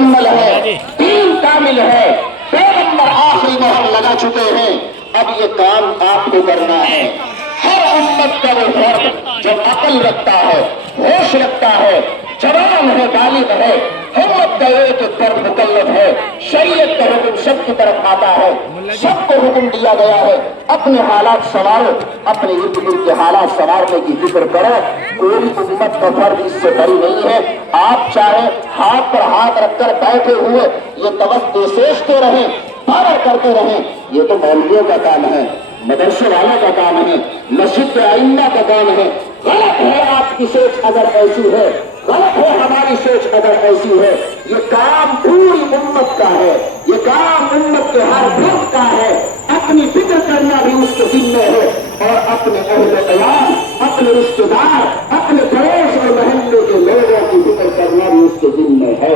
مکمل ہے، دین کامل ہے، پیغمبر آخری مہر لگا چکے ہیں، اب یہ کام آپ کو کرنا ہے۔ ہر امت کا وہ فرد جو عقل رکھتا ہے، ہوش رکھتا ہے، جوان ہے، بالغ ہے، ہمت کا ایک فرد مکلف ہے، شریعت کا حکم سب کی طرف آتا ہے، سب کو حکم دیا گیا ہے اپنے حالات سنوارو، اپنے ارد گرد کے حالات سنوارنے کی فکر کرو۔ کوئی امت کا فرد اس سے بری نہیں ہے۔ آپ چاہے ہاتھ پر ہاتھ رکھ کر بیٹھے ہوئے یہ توجہ سوچتے رہیں، پارا کرتے رہیں، یہ تو مولویوں کا کام ہے، مدرسے والوں کا کام ہے، مسجد کے ائمہ کا کام ہے۔ غلط ہے آپ کی سوچ اگر ایسی ہے، غلط ہے ہماری سوچ اگر ایسی ہے۔ یہ کام پوری امت کا ہے، یہ کام امت کے ہر فرد کا ہے۔ اپنی فکر کرنا بھی اس کے ذمہ ہے، اور اپنے اہل عیال، اپنے رشتے دار، اپنے پڑوس اور محلے کے لوگوں کی فکر کرنا بھی اس کے ذمہ ہے۔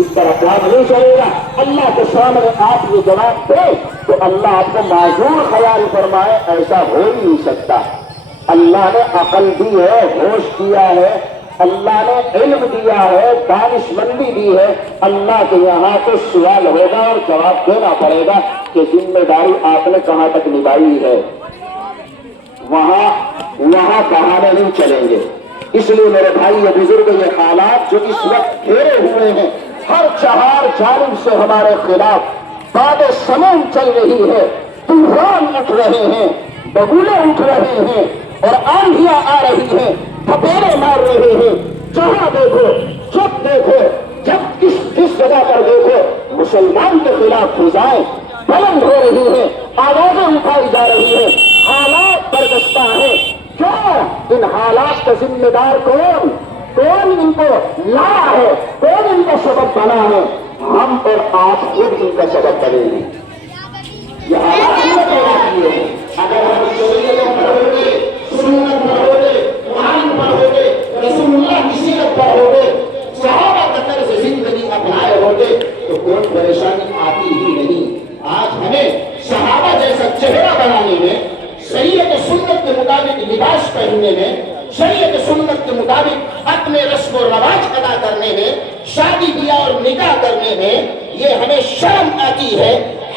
اس طرح کام نہیں چلے گا۔ اللہ کے سامنے آپ یہ جواب دے تو اللہ آپ کو معذور خیال فرمائے، ایسا ہو ہی نہیں سکتا۔ اللہ نے عقل دی ہے، ہوش دیا ہے، اللہ نے علم دیا ہے، دانش مندی دی ہے۔ اللہ کے یہاں تو سوال ہوگا اور جواب دینا پڑے گا کہ ذمہ داری آپ نے کہاں تک نبھائی ہے۔ وہاں بہانے نہیں چلیں گے۔ اس لیے میرے بھائی یہ بزرگ، یہ حالات جو اس وقت گھیرے ہوئے ہیں، ہر چہار جانب سے ہمارے خلاف باد سمون چل رہی ہے، طوفان اٹھ رہے ہیں، بگولے اٹھ رہے ہیں، اور آندھیاں آ رہی ہیں، تھپیڑے مار رہے ہیں۔ جہاں دیکھو، جب دیکھو، جب کس جگہ پر دیکھو، مسلمان کے خلاف فضائیں بلند ہو رہی ہیں، آوازیں اٹھائی جا رہی ہیں، حالات برگشتہ ہیں۔ کیوں؟ ان حالات کا ذمہ دار کون ان کو لایا ہے، کون ان کا سبب بنا ہے؟ ہم اور آپ خود ان کا سبب بنے ہیں۔ یہ حالات ہم نے پیدا کیے ہیں۔ اگر ہم شریعت پڑھو گے، سنت پڑھو گے، قرآن پڑھو گے، رسول اللہ کی سیرت پڑھو گے، صحابہ کا طرز زندگی اپنائے ہوگے تو کوئی پریشانی آتی ہی نہیں۔ آج ہمیں صحابہ جیسا چہرہ بنانے میں، شریعت سنت کے مطابق لباس پہننے میں، شریعت سنت کے مطابق اپنے رسم و رواج ادا کرنے میں، شادی بیاہ اور نکاح کرنے میں یہ ہمیں شرم آتی ہے،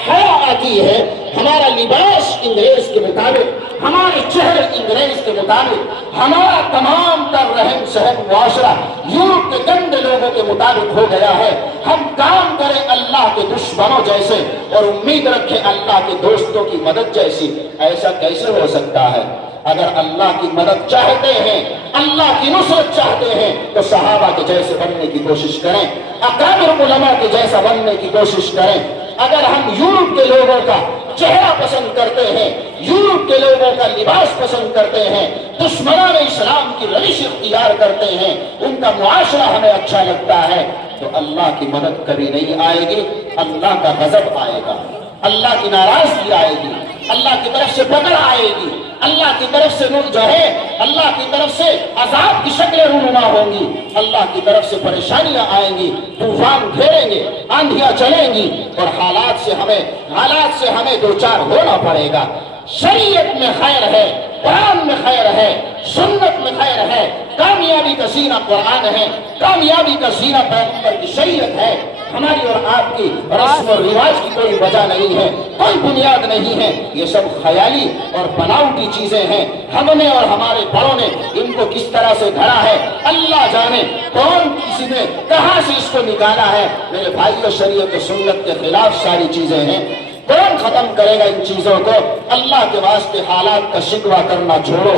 حیا آتی ہے۔ ہمارا لباس انگریز کے مطابق، ہمارے چہرے انگریز کے مطابق، ہمارا تمام تر رہن سہن معاشرہ یورپ کے گندے لوگوں کے مطابق ہو گیا ہے۔ ہم کام کریں اللہ کے دشمنوں جیسے اور امید رکھیں اللہ کے دوستوں کی مدد جیسی، ایسا کیسے ہو سکتا ہے؟ اگر اللہ کی مدد چاہتے ہیں، اللہ کی نصرت چاہتے ہیں تو صحابہ کے جیسے بننے کی کوشش کریں، اکابر علماء کے جیسا بننے کی کوشش کریں۔ اگر ہم یورپ کے لوگوں کا چہرہ پسند کرتے ہیں، یورپ کے لوگوں کا لباس پسند کرتے ہیں، دشمنان اسلام کی روش اختیار کرتے ہیں، ان کا معاشرہ ہمیں اچھا لگتا ہے، تو اللہ کی مدد کبھی نہیں آئے گی، اللہ کا غضب آئے گا، اللہ کی ناراضگی آئے گی، اللہ کی طرف سے پکڑ آئے گی، اللہ کی طرف سے جو ہے اللہ کی طرف سے عذاب کی شکلیں رونما ہوں گی، اللہ کی طرف سے پریشانیاں آئیں گی، طوفان گھیریں گے، آندھیاں چلیں گی، اور حالات سے ہمیں دوچار ہونا پڑے گا۔ شریعت میں خیر ہے، قرآن میں خیر ہے، سنت میں خیر ہے، کامیابی کا زینہ قرآن ہے، کامیابی کا زینہ پیغمبر کی شریعت ہے۔ ہماری اور آپ کی رسم و رواج کی کوئی وجہ نہیں ہے، کوئی بنیاد نہیں ہے، یہ سب خیالی اور بناوٹی چیزیں ہیں۔ ہم نے اور ہمارے بڑوں نے ان کو کس طرح سے گھڑا ہے، اللہ جانے کون کسی نے کہاں سے اس کو نکالا ہے۔ میرے بھائیو، شریعت و سنت کے خلاف ساری چیزیں ہیں۔ کون ختم کرے گا ان چیزوں کو؟ اللہ کے واسطے حالات کا شکوہ کرنا چھوڑو،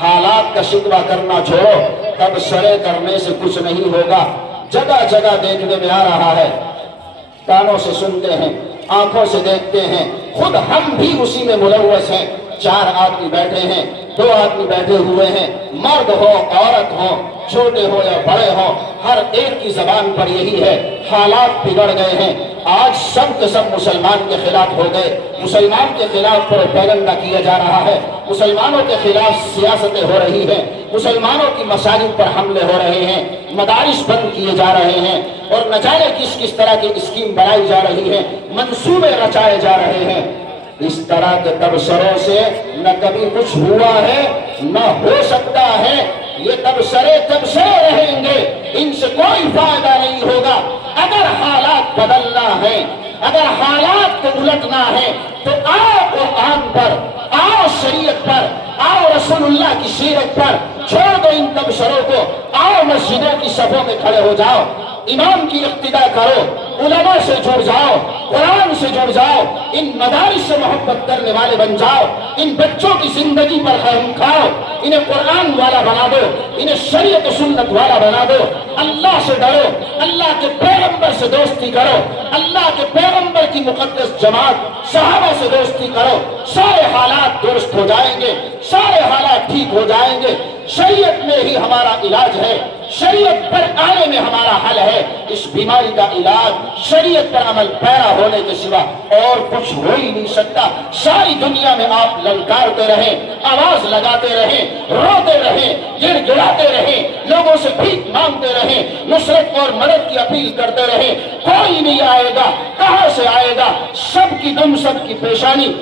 حالات کا شکوہ کرنا چھوڑو، تب سرے کرنے سے کچھ نہیں ہوگا۔ جگہ جگہ دیکھنے میں آ رہا ہے، کانوں سے سنتے ہیں، آنکھوں سے دیکھتے ہیں، خود ہم بھی اسی میں ملوث ہیں۔ 4 آدمی بیٹھے ہیں، 2 آدمی بیٹھے ہوئے ہیں، مرد ہو عورت ہو، چھوٹے ہو یا بڑے ہو، ہر ایک کی زبان پر یہی ہے۔ حالات بگڑ گئے ہیں، آج سب کے سب مسلمان کے خلاف ہو گئے، مسلمان کے خلاف پروپیگنڈا کیا جا رہا ہے، مسلمانوں کے خلاف سیاستیں ہو رہی ہیں، مسلمانوں کی مساجد پر حملے ہو رہے ہیں، مدارس بند کیے جا رہے ہیں، اور نہ جانے کس طرح کی اسکیم بنائی جا رہی ہے، منصوبے رچائے جا رہے ہیں۔ اس طرح کے تبصروں سے نہ کبھی کچھ ہوا ہے نہ ہو سکتا ہے، یہ تبصرے رہیں گے، ان سے کوئی فائدہ نہیں ہوگا۔ اگر حالات بدلنا ہے، اگر حالات کو الٹنا ہے تو آؤ قرآن پر، آؤ شریعت پر، آؤ رسول اللہ کی سیرت پر، چھوڑ دو ان تبصروں کو، آؤ مسجدوں کی صفوں میں کھڑے ہو جاؤ، امام کی اقتداء کرو، علماء سے جڑ جاؤ، قرآن سے جڑ جاؤ، ان مدارس سے محبت کرنے والے بن جاؤ، ان بچوں کی زندگی پر رحم کھاؤ، انہیں قرآن والا بنا دو، انہیں شریعت و سنت والا بنا دو، اللہ سے ڈرو، اللہ کے پیغمبر سے دوستی کرو، اللہ کے پیغمبر کی مقدس جماعت صحابہ سے دوستی کرو، سارے حالات درست ہو جائیں گے، سارے حالات ٹھیک ہو جائیں گے۔ شریعت میں ہی ہمارا علاج ہے، شریعت پر آنے میں ہمارا حل ہے، اس بیماری کا علاج شریعت پر عمل پیرا ہونے کے سوا اور کچھ ہو ہی نہیں سکتا۔ ساری دنیا میں آپ للکارتے رہیں، آواز لگاتے رہیں، روتے رہیں، گڑ گڑاتے رہیں، لوگوں سے بھیک مانگتے رہیں، نصرت اور مدد کی اپیل کرتے رہیں، کوئی نہیں آئے گا، کہاں سے آئے گا؟ سب کی دم سب کی پیشانی